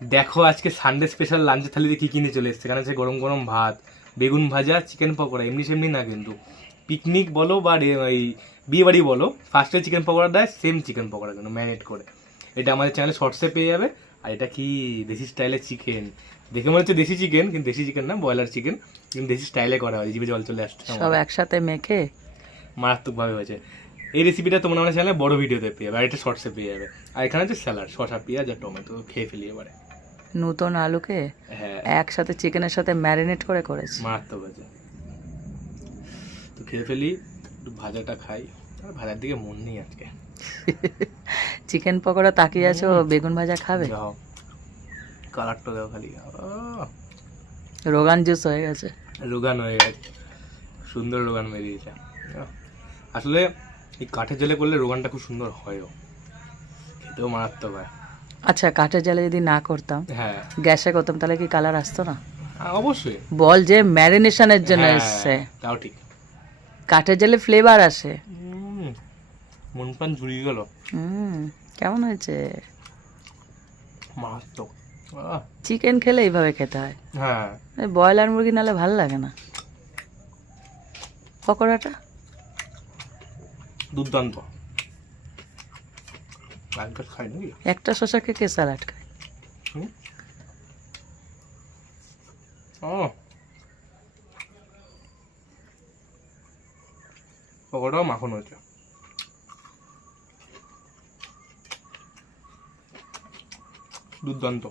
দেখো আজকে Sunday special লাঞ্চের থালিতে কি কিনে চলে এসছে। এখানে আছে গরম গরম ভাত, বেগুন ভাজা, চিকেন পকোড়া। এমনি সেমনি না কিন্তু, পিকনিক বলো বা ওই বিয়ে বাড়ি বলো, ফার্স্টে চিকেন পকোড়া দেয়, সেম চিকেন পকোড়া কিন্তু ম্যারিনেট করে। এটা আমাদের চ্যানেলে শর্টসে পেয়ে যাবে। আর এটা কি দেশি স্টাইলের চিকেন, দেখে মনে হচ্ছে দেশি চিকেন, কিন্তু দেশি চিকেন না, ব্রয়লার চিকেন, কিন্তু দেশি স্টাইলে করা হয়। জিভে জল চলে আসছে, সব একসাথে মেখে মারাত্মকভাবে হয়েছে। এই রেসিপিটা তোমরা আমার চ্যানেলে বড় ভিডিওতে পেয়ে যাবে, আর এটা শর্টসে পেয়ে যাবে। আর এখানে আছে স্যালাড, শসা, পেঁয়াজ আর টমেটো। খেয়ে ফেলি এবারে। নতুন আলুকে হ্যাঁ, একসাথে চিকেনের সাথে ম্যারিনেট করে করেছি। মারাত্মক আছে। তো খেয়ে ফেলি, একটু ভাজাটা খাই। আর ভাজার দিকে মন নেই আজকে। চিকেন পকোড়া তাকিয়ে আছো, বেগুন ভাজা খাবে? যাও, কালারটা দাও খালি। রোগান জুস হয়ে গেছে। রোগান হয়ে গেছে, সুন্দর রোগান বেরিয়েছে। আসলে এই কাঠের জলে করলে রোগানটা খুব সুন্দর হয়ও, খেতেও মারাত্মক হয়। আচ্ছা, কাঠের জালে যদি না করতাম, হ্যাঁ, গ্যাসে করতাম, তাহলে কি কালার আসতো না? অবশ্যই। বল যে ম্যারিনেশনের জন্য হ্যাঁ, এসছে, তাও ঠিক। কাঠের জালে ফ্লেভার আসে। মন প্রাণ জুড়িয়ে গেল। কেমন হয়েছে? মারাত্মক। চিকেন খেলে এইভাবে খেতে হয়, হ্যাঁ, ব্রয়লার মুরগি নালে ভালো লাগে না। পকোড়াটা দুর্দান্ত। লালকাট খাই নাকি? একটা শসাকে কে স্যালাড খায়? পকোড়াও মাখন হয়েছে, দুর্দান্ত।